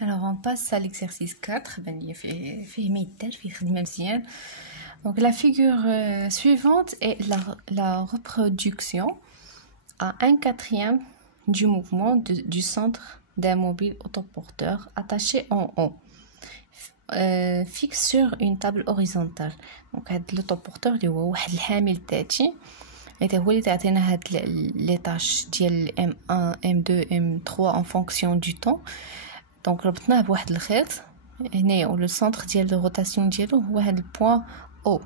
Alors on passe à l'exercice 4. Donc la figure suivante est la reproduction à 1/4 du mouvement du centre d'un mobile autoporteur attaché en haut, fixe sur une table horizontale. Donc l'autoporteur اللي هو واحد الحامل ذاتي هو اللي تعطينا هاد لي طاش ديال M1 M2 M3 en fonction du temps. دونك ربطناه بواحد الخيط هنايا و لو سنتر ديال لو روتاسيون ديالو هو هاد البوين او.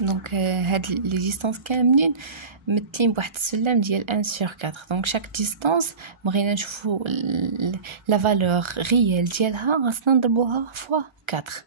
دونك هاد لي ديستانس كاملين ممثلين بواحد السلم ديال 1/4. دونك شاك ديستانس بغينا نشوفو لا فالور ريال ديالها خاصنا نضربوها فوا 4.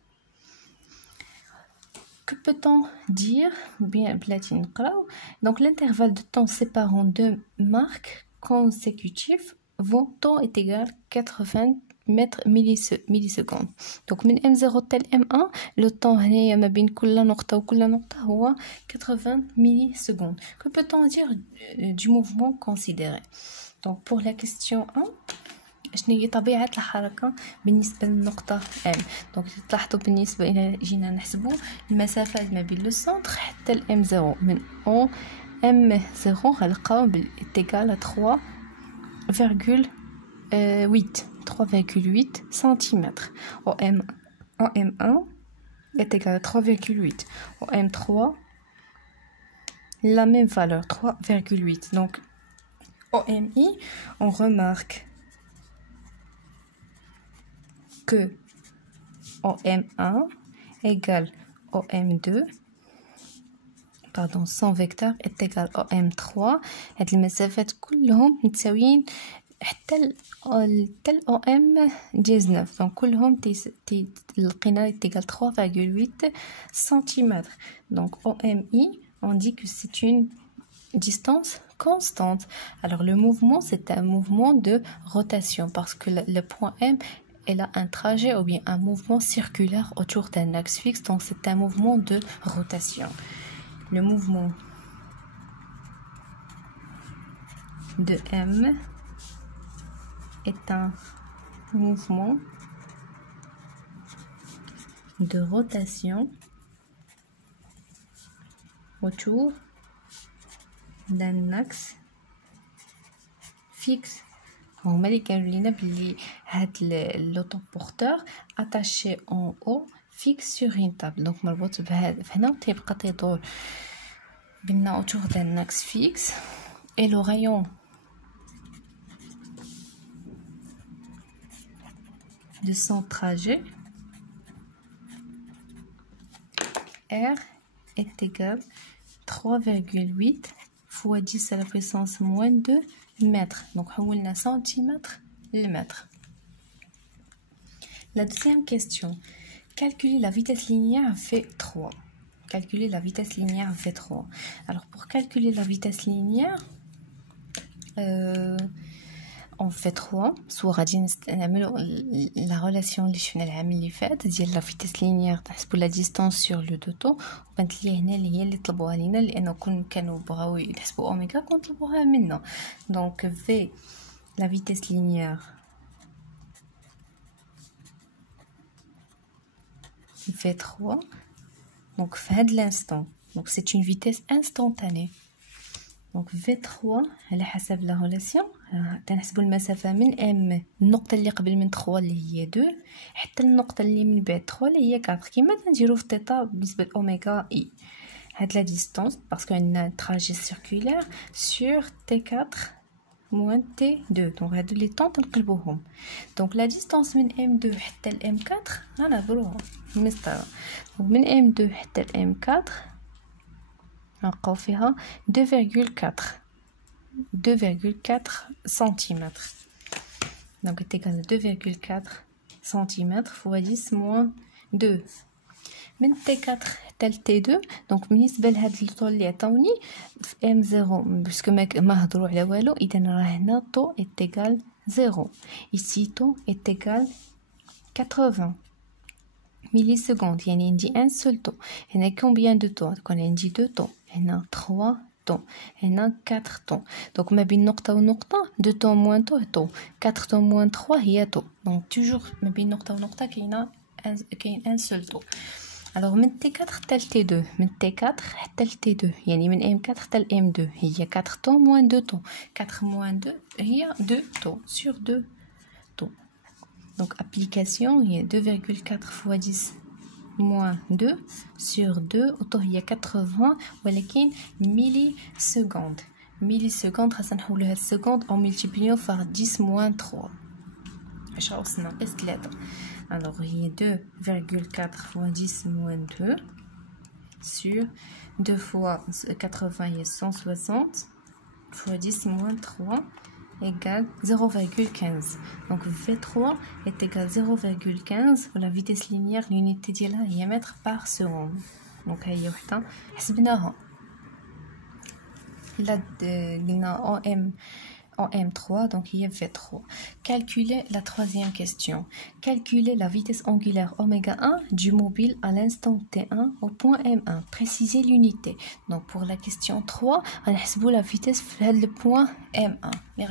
Que peut-on dire bien بلاتي نقراو. Donc l'intervalle de temps séparant deux marques consécutives vont temps est égal 80 mètres millisecondes. Donc من M0 tel M1 le temps هنايا ما بين كل نقطة وكل نقطة هو 80 millisecondes. Que peut-on dire du mouvement considéré. Donc pour la question 1 شنو هي طبيعة الحركة بالنسبة للنقطة M. دونك تلاحظوا بالنسبة إلى جينا نحسبوا المسافات ما بين لو سنتر حتى ال M0 من O M0 غنلقاو بالإتيكال 3,8 cm. Au M1 est égal à 3,8. Au M3 la même valeur 3,8. Donc au MI on remarque que OM1 égale OM2, pardon, son vecteur est égal au M3. هاد المسافات كلهم متساويين حتى OM19. donc كلهم لقينا égal 3,8 cm. donc OMI on dit que c'est une distance constante. Alors le mouvement c'est un mouvement de rotation parce que le point M elle a un trajet ou bien un mouvement circulaire autour d'un axe fixe, donc c'est un mouvement de rotation. Le mouvement de M est un mouvement de rotation autour d'un axe fixe. هما اللي قالوا لينا بلي هاد لوطوبورتور اتاشي اون او فيكس سور اون تابل. دونك مربوط بهذا فهنا تيبقى تيدور بينا اوتور دان اكس فيكس اي لو رايون de son trajet R est égal 3,8 fois 10 à la puissance moins 2 mètres. Donc حولنا centimètres le mètre. La deuxième question. Calculer la vitesse linéaire V3. Calculer la vitesse linéaire V3. Alors pour calculer la vitesse linéaire on fait 3 soit غادي نعملوا la relation اللي شفنا العام اللي فات ديال la vitesse linéaire تحسبوا la distance sur le deux taux وبانت لي هنا اللي هي اللي طلبوها لينا لانه كانوا بغاو يحسبوا اوميغا كنطلبوها منا. donc V la vitesse linéaire V3 donc في هاد l'instant donc c'est une vitesse instantanée. donc V3 على حسب لا ريلاسيون تنحسبوا المسافه من M النقطه اللي قبل من 3 اللي هي 2 حتى النقطه اللي من بعد 3 اللي هي 4 كما تنديروا في تيتا بالنسبه لاوميغا اي. هاد لا ديستانس باسكو عندنا تراجي سيركولير سور T4 moins T2 دونك هادو لي طون تنقلبوهم. دونك لا ديستانس من M2 حتى ل M4 غنهضروها المسطره. دونك من M2 حتى ل M4 نلقاو فيها 2,4 cm. donc est égal à 2,4 cm fois 10 moins 2 من T4 حتى ل T2. donc بالنسبه لهاد الطول اللي عطاوني في M0 باسكو ما هضروا على والو اذا راه هنا طو est égal 0 ici طو est égal 80 millisecondes يعني عندي un seul temps. هنا combien de temps كون عندي deux temps هنا 3 طون. هنا 4 طون. دونك ما بين نقطة ونقطة 2 طون موان طون. 4 طون موان 3 هي طون. دونك توجور ما بين نقطة ونقطة كاين ان سول طون. الوغ من تي 4 حتى ل تي 2، من تي 4 حتى ل تي 2، يعني من ام 4 حتى ل ام 2 هي 4 طون موان 2 طون. 4 موان 2 هي 2 طون sur 2 طون. دونك ابليكاسيون هي 2,4 fois 10 moins 2 sur 2 auto هي 80 ولكن ميلي سكوند. ميلي سكوند خاصنا نحولوا هاد السكوند en multipliant par 10 moins 3 باش وصلنا ناقص 3. alors هي 2,4 fois 10 moins 2 sur 2 fois 80 هي 160 fois 10 moins 3 égale 0,15. Donc V3 est égal 0,15 pour la vitesse linéaire, l'unité ديالها هي mètre par seconde. Donc هي وحده حسبناها. Là قلنا en M3, donc il y a V3. Calculer la troisième question. Calculer la vitesse angulaire oméga 1 du mobile à l'instant T1 au point M1. Préciser l'unité. Donc pour la question 3, on va la vitesse vers le point M1. Mais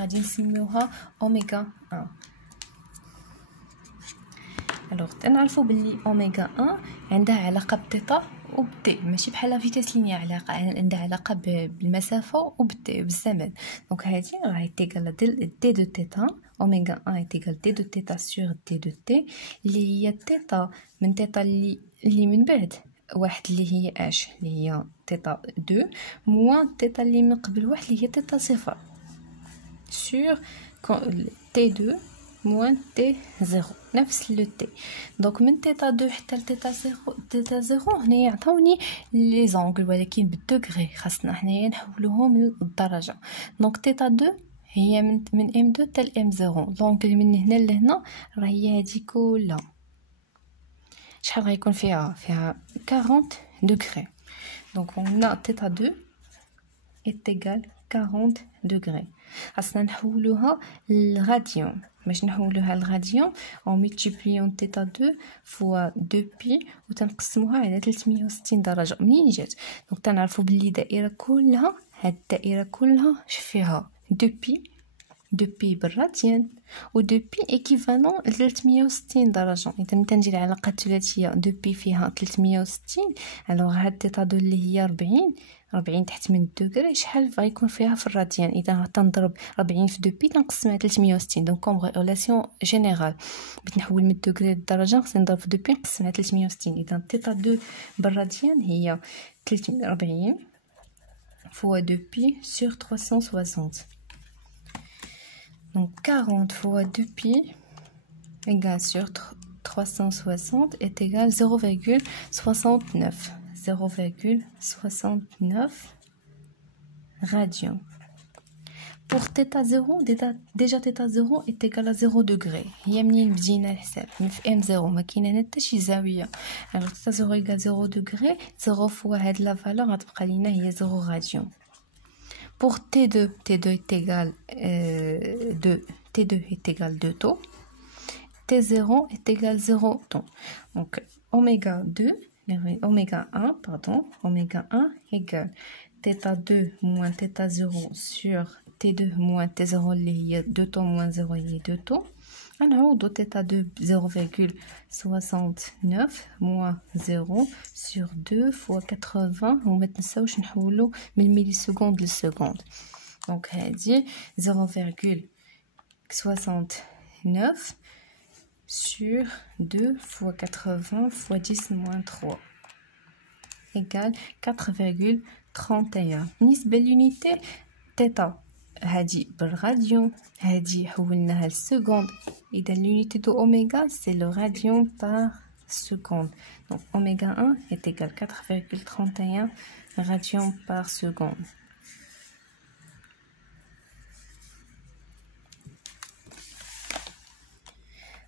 on va oméga 1. Alors, on a oméga 1 عندها علاقة بثيتا وبتي، ماشي بحال لا فيتاس لينيير عندها علاقة بالمسافة وبالتي بالزمن. دونك هادي راهي تيغال دي دو تيتا. اوميغا 1 تيغال دي دو تيتا سور دي دو تي، اللي هي تيتا من تيتا اللي من بعد واحد اللي هي اش اللي هي تيتا 2 موان تيتا اللي من قبل واحد اللي هي تيتا صفر سور تي 2 moins t0 نفس لو تي. دونك من تيتا 2 حتى تيتا 0 هنا يعطوني لي زونغل ولكن بالدوغري، خاصنا حنايا نحولوهم للدرجه. دونك تيتا 2 هي من ام 2 حتى ام 0. لونغل من هنا لهنا راه هي هادي كلها. شحال غيكون فيها 40 دوغري. دونك هنا تيتا 2 est égal 40 دوغري. خاصنا نحولوها للغاديون. باش نحولوها للغاديون en multipliant تيتا 2 fois 2 بي وتنقسموها على 360 درجه. منين جات؟ دونك تنعرفوا باللي الدائره كلها، هاد الدائره كلها فيها 2 بي بالراديان و 2 بي ايكيفالون 360 درجه. اذا ملي تنجي العلاقه الثلاثيه 2 بي فيها 360، الوغ هاد تيتا 2 اللي هي 40 تحت من الدوغري شحال غيكون فيها في الراديان؟ اذا تنضرب 40 في 2 بي تنقسمها 360. دونك كوم ريلاسيون جينيرال باش نحول من الدوغري للدرجه خصني نضرب في 2 بي نقسمها 360. اذا تيتا 2 بالراديان هي 340 fois 2 بي sur 360. Donc 40 fois 2 pi égale sur 360 est égal 0,69. 0,69 radians. Pour θ 0, déjà θ 0 est égal à 0 degré. هي منين بدينا الحساب في m 0 ما كاينه حتى شي زاويه. alors θ 0 égale 0 degré. 0 fois هاد لا فالور غتبقى لينا هي 0 radian. Pour T2 est égal 2. T2 est égal 2 taux. T0 est égal 0 taux. Donc oméga 2, oméga 1, pardon, oméga 1 égale θ 2 moins θ 0 sur T2 moins T0 اللي هي 2 taux moins 0 هي 2 taux. نعوضو θ 2 0,69 moins 0 sur 2 fois 80 وما تنساوش نحولو من الميلي سكوند للسكوند. دونك هادي 0,69 sur 2 fois 80 fois 10 moins 3 égale 4,31. بالنسبة للونيتي تيتا هادي بالراديون، هادي حولناها للسكوند. اذا l'unité de oméga c'est le radian par seconde. Donc oméga 1 est égal 4,31 radians par seconde.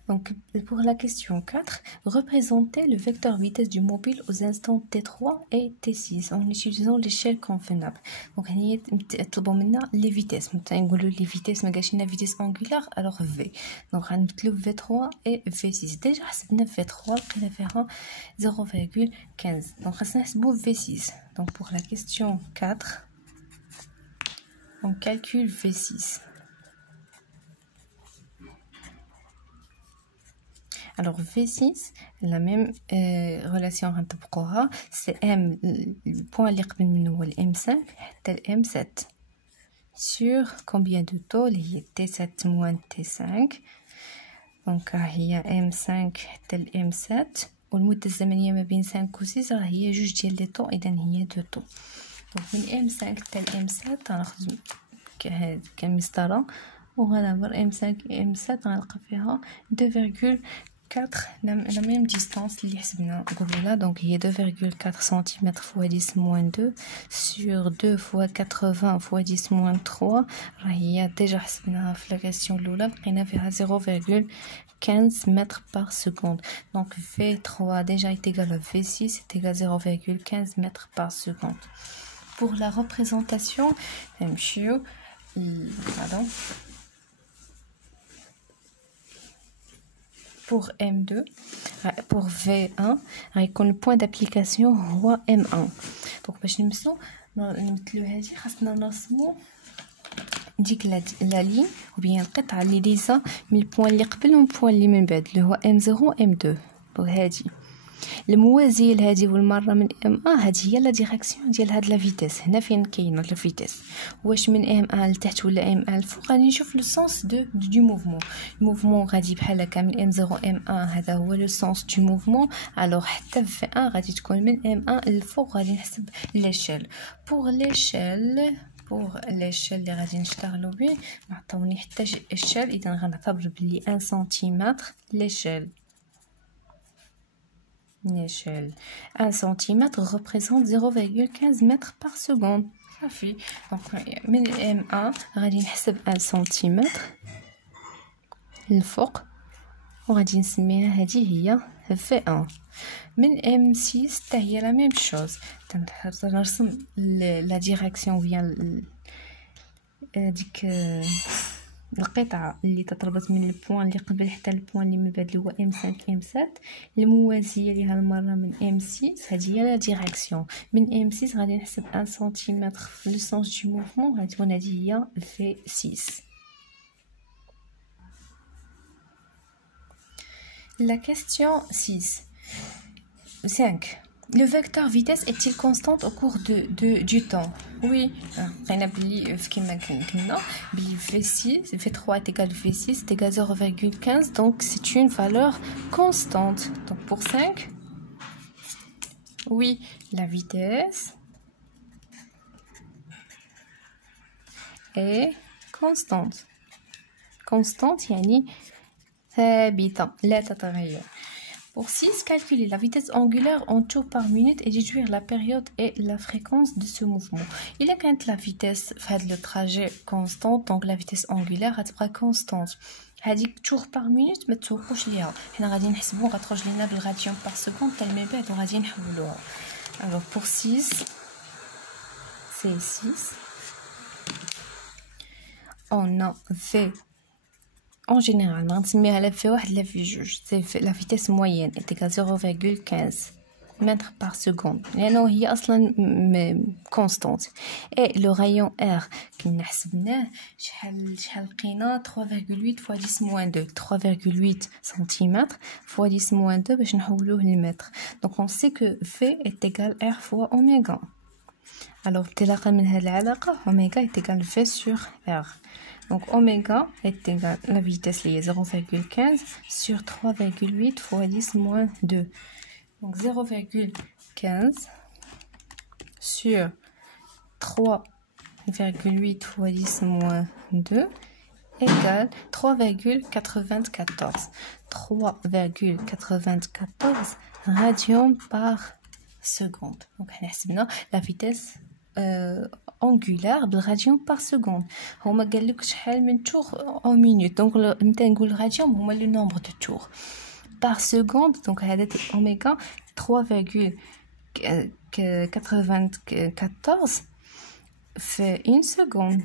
Donc pour la question 4, représentez le vecteur vitesse du mobile aux instants T3 et T6 en utilisant l'échelle convenable. Donc هني يطلبوا منا les vitesses. نقولوا les vitesses ما قالش لنا vitesse angulaire alors V. Donc غنبدلو V3 et V6. déjà حسبنا V3 لقينا فيها 0,15. donc خاصنا نحسبوا V6. donc pour la question 4 On calcule V6. Alors V6, la même relation c'est M, le point اللي قبل منه هو M5 حتى M7 sur combien de taux اللي هي T7 moins T5. دونك هي M5 حتى M7 والمدة الزمنية ما بين 5 و 6 هي جوج ديال لي طو، إذا هي دو طو. دونك من M5 حتى M7 غناخد كمسطرة وغنعبر M5 M7 غنلقى فيها 2,4 la même distance اللي حسبنا قبيله. دونك هي 2,4 cm fois 10 moins 2 sur 2 fois 80 fois 10 moins 3 راه هي ديجا حسبناها في لا كاستيون الاولى، لقينا فيها 0,15 mètres par seconde. Donc V3 déjà est égal à V6 est égal à 0,15 mètres par seconde. Pour la représentation, pardon. Pour M2, pour V1, le point d'application هو M1. Donc باش نمثلو هذه خاصنا نرسمو ديك لا لين ou bien القطعة اللي دايزة من البوان اللي قبل والبوان اللي من بعد اللي هو M0 M2. دونك هذه الموازية لهذه والمرة من M1 هذه هي لا ديريكسيون ديال هاد لا فيتيس. هنا فين كاينه لا فيتيس، واش من M1 لتحت ولا M1 الفوق غادي نشوف لو سونس دو موفمون. الموفمون غادي بحال هكا من M0 M1 هذا هو لو سونس دو موفمون. الوغ حتى في V1 غادي تكون من M1 الفوق غادي نحسب ليشيل. بوغ ليشيل اللي غادي نشتغلوا به ما عطاوني حتى اشيل، اذا غنعتبر بلي 1 سنتيمتر ليشيل. L'échelle 1 cm représente 0,15 mètres par seconde. Ça fait donc من M1 غادي نحسب 1 سم الفوق وغادي نسميها هذه هي V1. من M6 حتى هي لا ميم شوز، تنرسم لا ديريكسيون ديال ديك القطعة اللي تتربط من البوان اللي قبل حتى البوان اللي من بعد اللي هو M5 M7 الموازية لها المرة من M6. هذه هي لا ديريكسيون. من M6 غادي نحسب 1 سنتيمتر في لو سونس دو موفمون غتكون هذه هي V6. La question 5. Le vecteur vitesse est-il constant au cours du temps? Oui, V3 est égal à V6 est égal à 0,15, donc c'est une valeur constante. Donc pour 5, oui, la vitesse est constante. Constante, يعني ثابتة لا تتغير. Pour 6, calculer la vitesse angulaire en tours par minute et déduire la période et la fréquence de ce mouvement. Il a quand la vitesse fait le trajet constante, donc la vitesse angulaire est constante. هذيك tours par minute ما تسوقوش ليها، حنا غادي نحسبو غتخرج لينا بالغاديون par seconde تال من بعد وغادي نحولوها. Alors pour 6, c'est 6. On a V. En général, la V1 la V2, c'est la vitesse moyenne est égale à 0,15 mètres par seconde. لأنه هي أصلا constante. Et le rayon R كنا حسبناه شحال لقينا 3,8 fois 10 moins 2 3,8 cm fois 10 moins 2 باش نحولوه للمتر. Donc on sait que V est égal R fois oméga. Alors تلاقى من هذه العلاقة oméga est égal V sur R. Donc oméga est égal à la vitesse liée 0,15 sur 3,8 fois 10 moins 2. Donc 0,15 sur 3,8 fois 10 moins 2 égale 3,94. 3,94 radians par seconde. Donc on a la vitesse angulaire بالراديون par seconde. هما قال لك شحال من tour en minute. Donc متى نقول راديون هما le nombre de tours par seconde. Donc هذا oméga 3,94 في une seconde.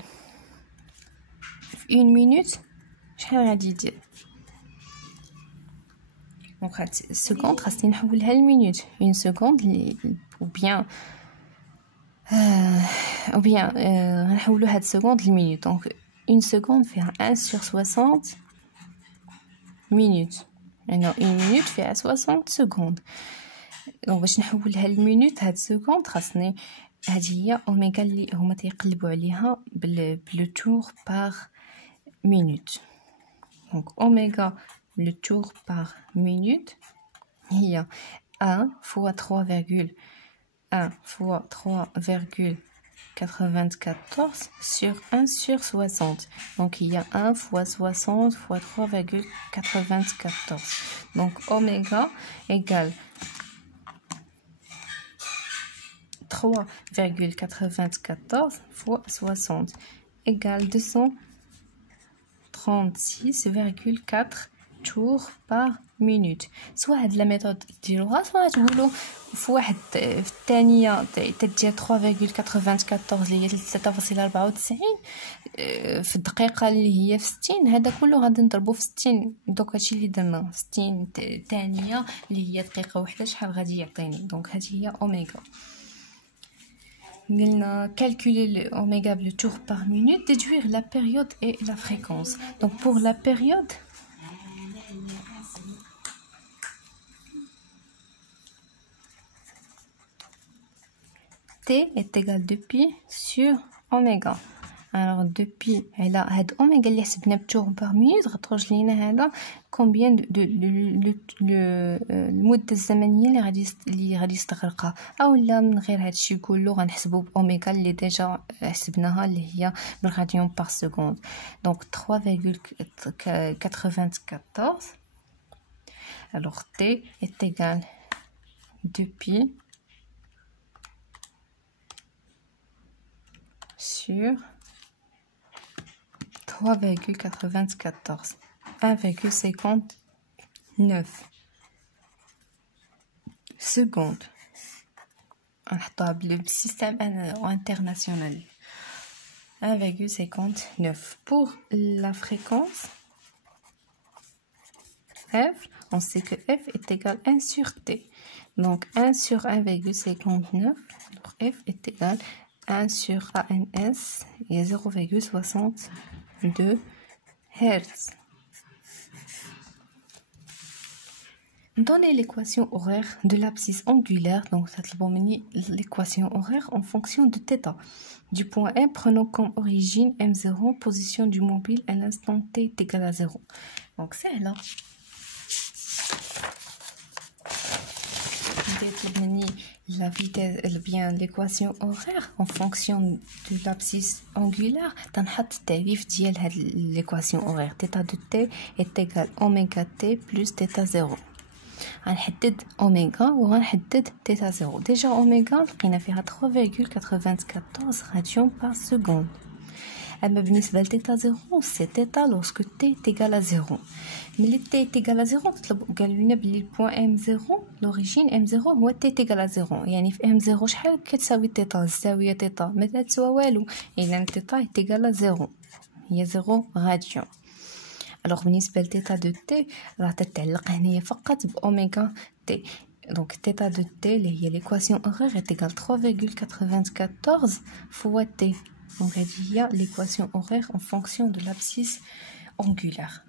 Une minute شحال غادي يدير؟ دونك هاد seconde خاصني نحولها لمينوت. une seconde ou bien ou bien غنحولوا هاد seconde لمينوت. دونك une seconde فيها 1 sur 60 minutes. يعني une minute فيها 60 secondes. دونك باش نحولها لمينوت هاد seconde خاصني هذه هي اوميغا اللي هما تيقلبوا عليها بلو tour par minute. Donc oméga le tour par minute هي 1 fois 3,1 fois 3,94 sur 1 sur 60. Donc il y a 1 fois 60 fois 3,94. Donc oméga égale 3,94 fois 60 égale 236,4 tours par minute. سواء هاد لا ميثود ديروها سواء تقولوا في واحد في الثانيه تدير 3,94 اللي هي 3.94 في الدقيقه اللي هي في 60. هذا كله غادي نضربو في 60. دونك هادشي اللي درنا 60 ثانيه اللي هي دقيقه واحده شحال غادي يعطيني. دونك هذه هي اوميغا. Calculer le oméga le tour par minute, déduire la période et la fréquence. Donc pour la période, T est égal de pi sur oméga. Alors de pi, elle a oméga اللي حسبنا بتور par minute غتخرج لينا هذا combien de المده الزمنيه اللي غادي يستغرقها. اولا من غير هادشي كله غنحسبوا باوميغا اللي ديجا حسبناها اللي هي بالراديون بار سكوند. دونك 3,94. alors T est égal de pi sur 3,94 1,59 secondes. نحطوها بالسيستم international 1,59. Pour la fréquence F, on sait que F est égal à 1 sur T. Donc 1 sur 1,59. F est égal 1 sur ANS et 0,62 Hz. Donnez l'équation horaire de l'abscisse angulaire. Donc, l'équation horaire en fonction de θ. Du point M, prenons comme origine M0, position du mobile à l'instant T est égal à 0. Donc, c'est là. La vitesse, bien l'équation horaire en fonction de l'abscisse angulaire. تنحط التعريف ديال هاد l'équation horaire. θ de t est égal oméga t plus θ 0. غنحدد اوميغا وغنحدد θ 0. ديجا اوميغا لقينا فيها 3,94 راديون بار سكوند. اما بالنسبه لثيتا 0 سي θ لوسك t est égal à 0. ملي t est égal à 0 قالوا لنا بلي البوان ام 0 لوريجين ام 0 هو t est égal à 0. يعني في ام 0 شحال كتساوي θ؟ الزاويه θ ما تساوي والو. اذا θ est égal à 0 هي 0 راديون. alors بالنسبه لثيتا دو t راه تتعلق هنايا فقط باوميغا t. donc θ de t اللي هي l'équation horaire est égale 3,94 fois t. donc هذه هي l'équation horaire en fonction de l'abscisse angulaire.